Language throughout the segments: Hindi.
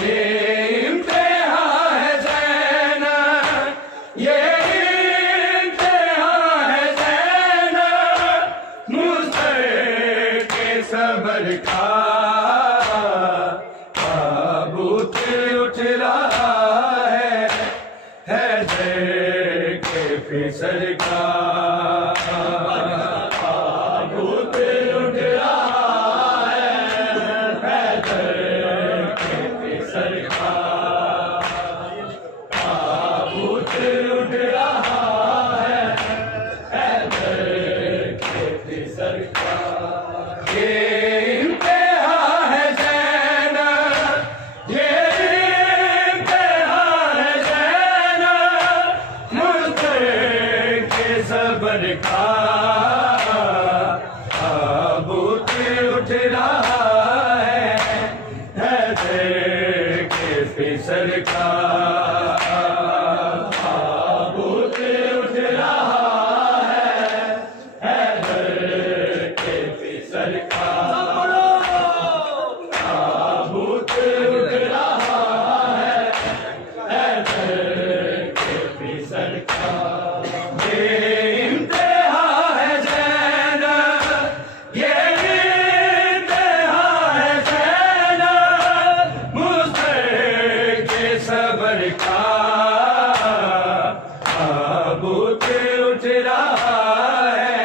ये इम्तिहान है ज़ैनब, ये इम्तिहान है ज़ैनब मुस्तफ़ा के सबर का। ताबूत उठ रहा है देखे फिसर का। ताबूत उठ रहा है देखे फिसर का। ताबूत उठ रहा है देखे फिसर का। ये इम्तिहान है ज़ैनब, ये इम्तिहान है ज़ैनब मुस्तफ़ा के सबर का। ताबूत उठ रहा है देखे फिसर का। ताबूत उठ रहा है देखे फिसर का। ताबूत उठ रहा है देखे फिसर का। ये इम्तिहान है ज़ैनब, ये इम्तिहान है ज़ैनब मुस्तफ़ा के सबर का। ताबूत उठ रहा है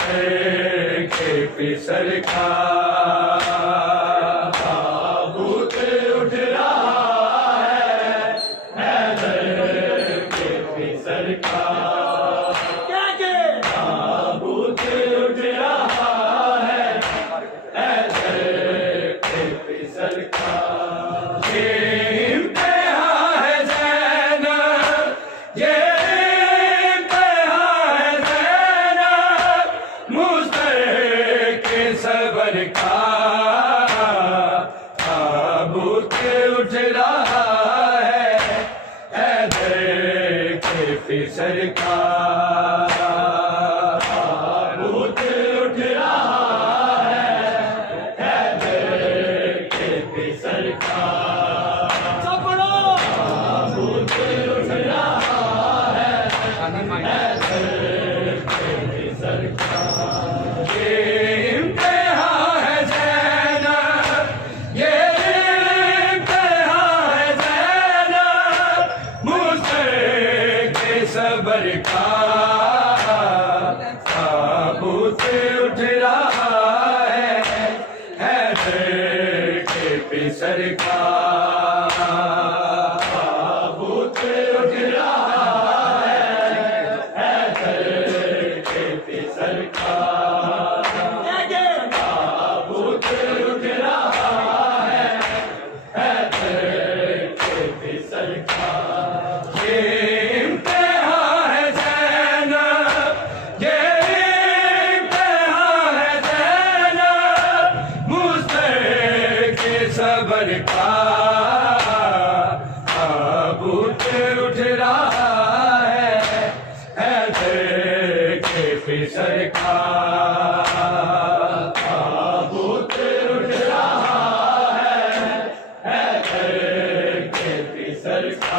देखे फिसर का। ताबूत उठ रहा है देखे फिसर का। ताबूत उठ रहा है देखे फिसर का। ये इम्तिहान है ज़ैनब, ये इम्तिहान है ज़ैनब मुस्तफ़ा के सबर का। ताबूत उठ रहा है देखे फिसर का। ताबूत उठ रहा है देखे फिसर का। ताबूत उठ रहा है देखे फिसर का। ये इम्तिहान है ज़ैनब, ये इम्तिहान है ज़ैनब मुस्तफ़ा के सबर का। ताबूत उठ रहा है देखे फिसर का। ताबूत उठ रहा है देखे फिसर का। ताबूत उठ रहा है देखे फिसर का। ये इम्तिहान है ज़ैनब, ये इम्तिहान है ज़ैनब मुस्तफ़ा के सबर का। ताबूत उठ रहा है देखे फिसर का। ताबूत उठ रहा है देखे फिसर का।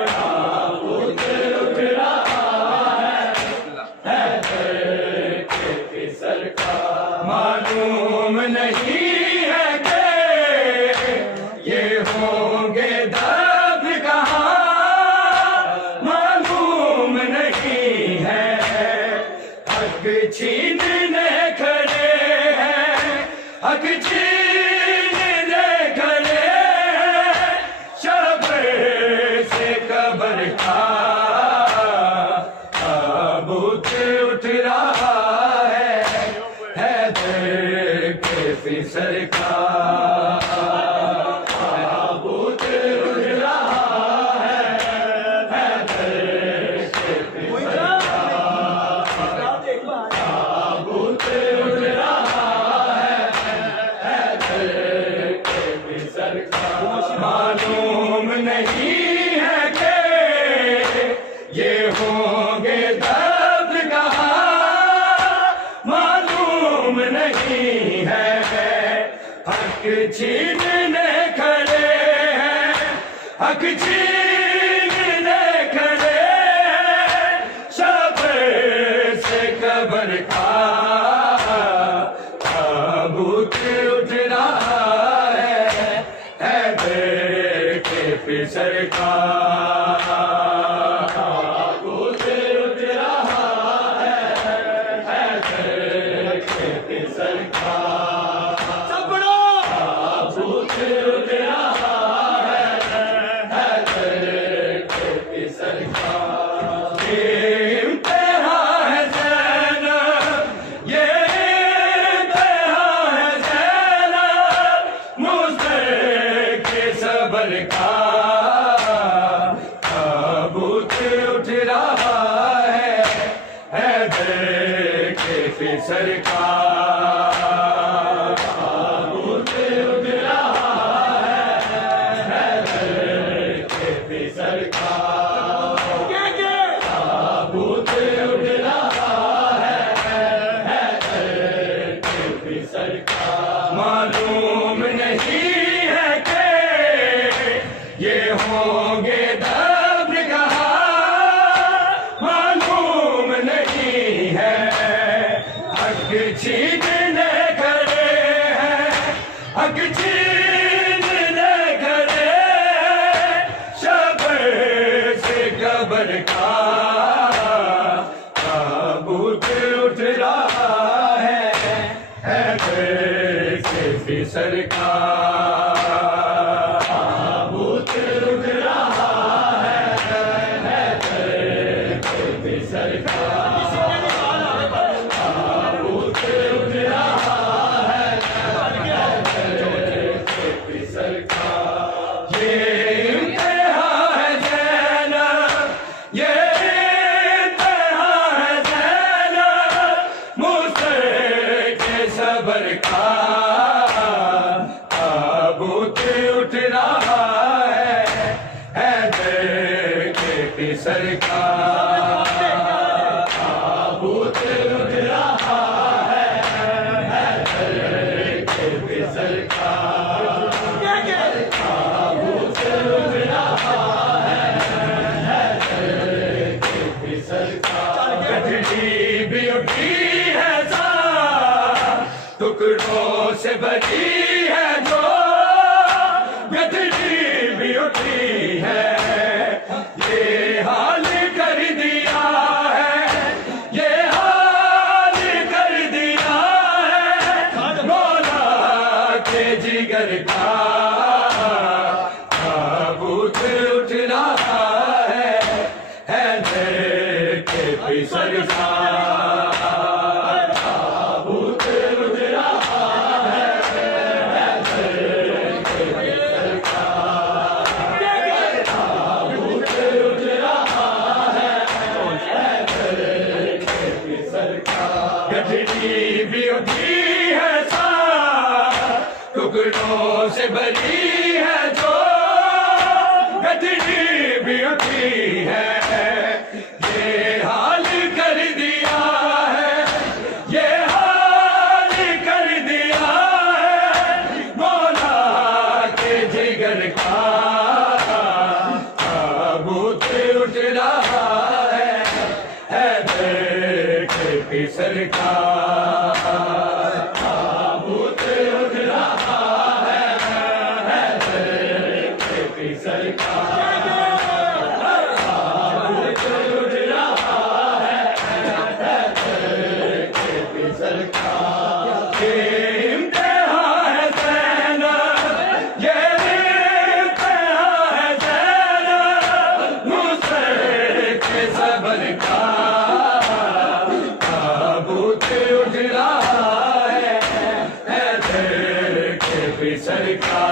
ताबूत उठ रहा है देखे फिसर का। मालूम नहीं है कि हक छीनने खड़े हैं, हक छीनने खड़े हैं, शबर से कबर का ताबूत उठ रहा है हैदर के फिसर का। ताबूत उठ रहा है हैदर के फिसर का। सरकार ताबूत उठ रहा है के सरकार, ताबूत उठ रहा है के सरकार। मालूम नहीं है कि ये होंगे दब्र कहाँ, मालूम नहीं है छीनने खड़े हैं, हक छीनने खड़े हैं, शबर से कबर का ताबूत उठ रहा है हैदर के फिसर का। ताबूत उठ रहा है हैदर के फिसर का। सबर का ताबूत उठ रहा है हैदर के फिसर का। ताबूत उठ रहा है हैदर के फिसर का। ताबूत उठ रहा है हैदर के फिसर का। गठड़ी भी उठी है टुकड़ों से बची है जो, गठड़ी भी उठी है, ये हाल कर दिया है, ये हाल कर दिया है मौला के जिगर का। ताबूत उठ रहा है हैदर के फिसर का। गठड़ी भी उठी है टुकड़ों से भरी है जो, गठड़ी भी उठी है, ये हाल कर दिया है, ये हाल कर दिया है मौला के जिगर का। ताबूत उठ रहा है हैदर के फिसर का। ताबूत उठ रहा है हैदर के फिसर का। ताबूत उठ रहा है हैदर के फिसर का। ये इम्तिहान है ज़ैनब, ये इम्तिहान है ज़ैनब नुसरत के सबर का। ताबूत उठ रहा है हैदर के फिसर का।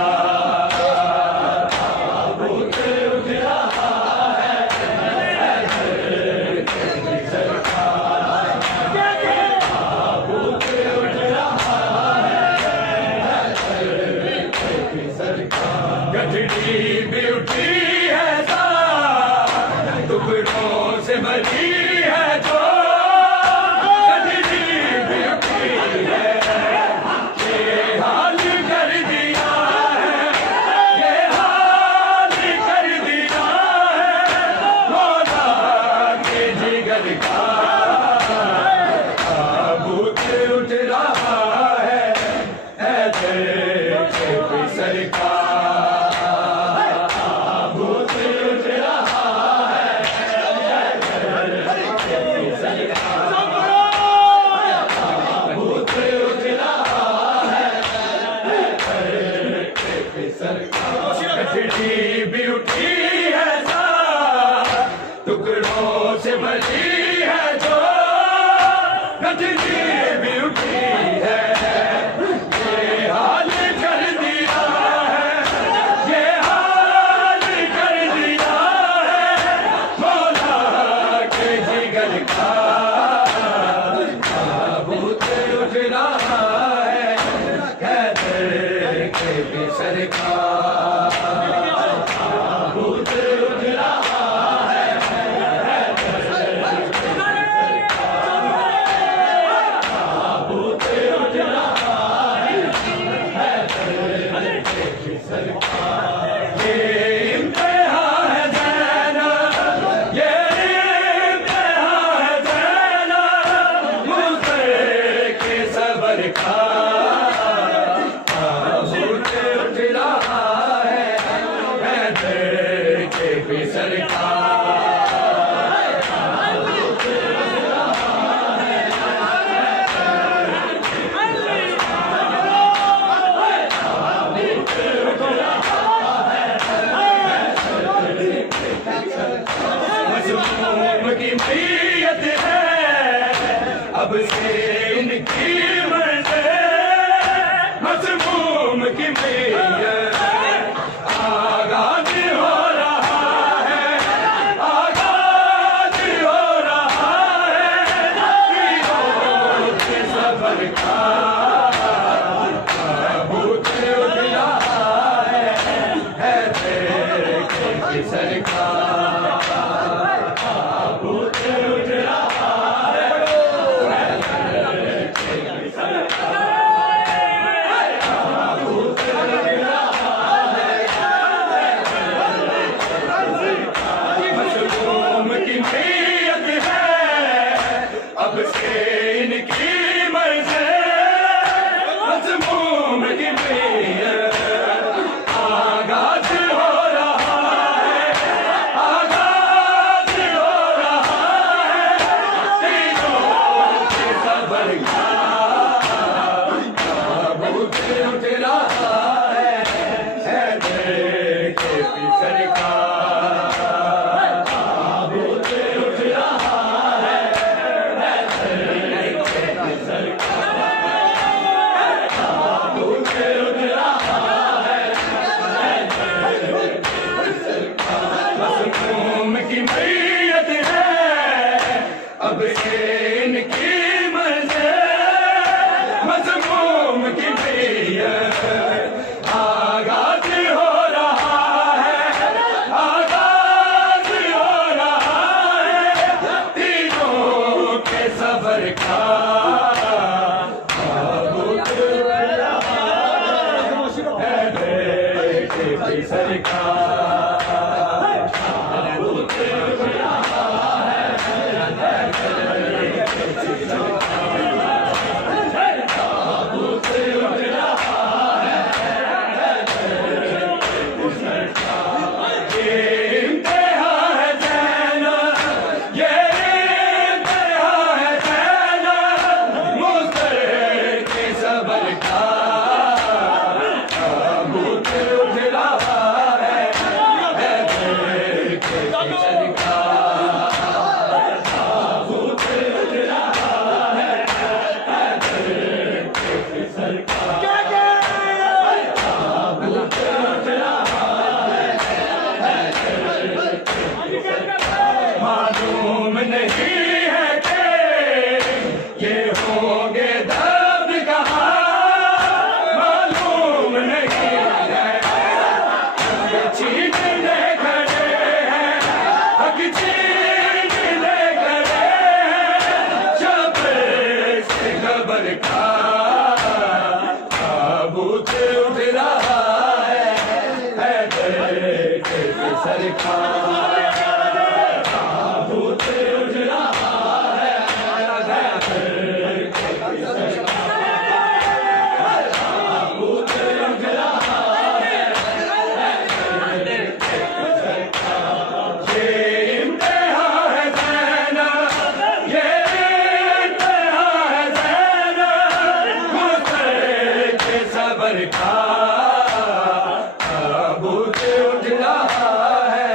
ताबूत उठ रहा है हैदर के फिसर का। ताबूत उठ रहा है हैदर के फिसर का। गठड़ी भी उठी है टुकड़ों से भरी है जो, गठड़ी भी उठी है, ये हाल कर ये इम्तिहान है ज़ैनब, ये इम्तिहान है ज़ैनब, मुझसे के सबर का ताबूत उठ रहा है हैदर के फिसल का। की मैयत है अब से इनकी मर्ज़ी, मज़मूम की मैयत आगाज़ हो रहा है, आगाज़ हो रहा है पीरों के सफ़र का ताबूत उठ रहा है हैदर के फिसल का। अब से इनकी मर्ज़ी, मज़मूम की मैयत आगाज़ हो रहा है, आगाज़ हो रहा है तीनों के सबर का ताबूत उठ रहा है हैदर के फिसल का। मज़मूम की मैयत है अब से इनकी मर्ज़ी, मज़मूम की मैयत आगाज़ हो रहा है, आगाज़ हो रहा है तीनों के सबर का ताबूत उठ रहा है हैदर के फिसल का। मालूम नहीं है कि ये होंगे दर्द कहाँ, मालूम नहीं है ये छीनने खड़े हैं, हक छीनने खड़े हैं शब से खबर का ताबूत उठ रहा है हैदर के फिसल का। सबर का ताबूत उठ रहा है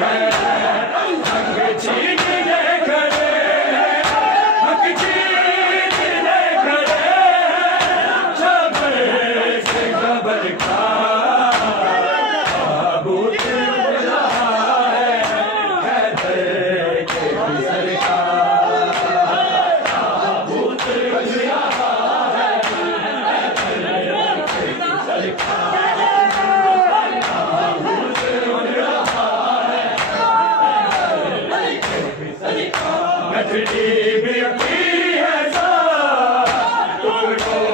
है हक छीनने खड़े हैं हक छीनने खड़े हैं शबर से खबर का ताबूत रहा है हैदर के गुजर का ताबूत रहा है हैदर के गुजर का ताबूत रहा है गठड़ी भी अपनी है सा तुमको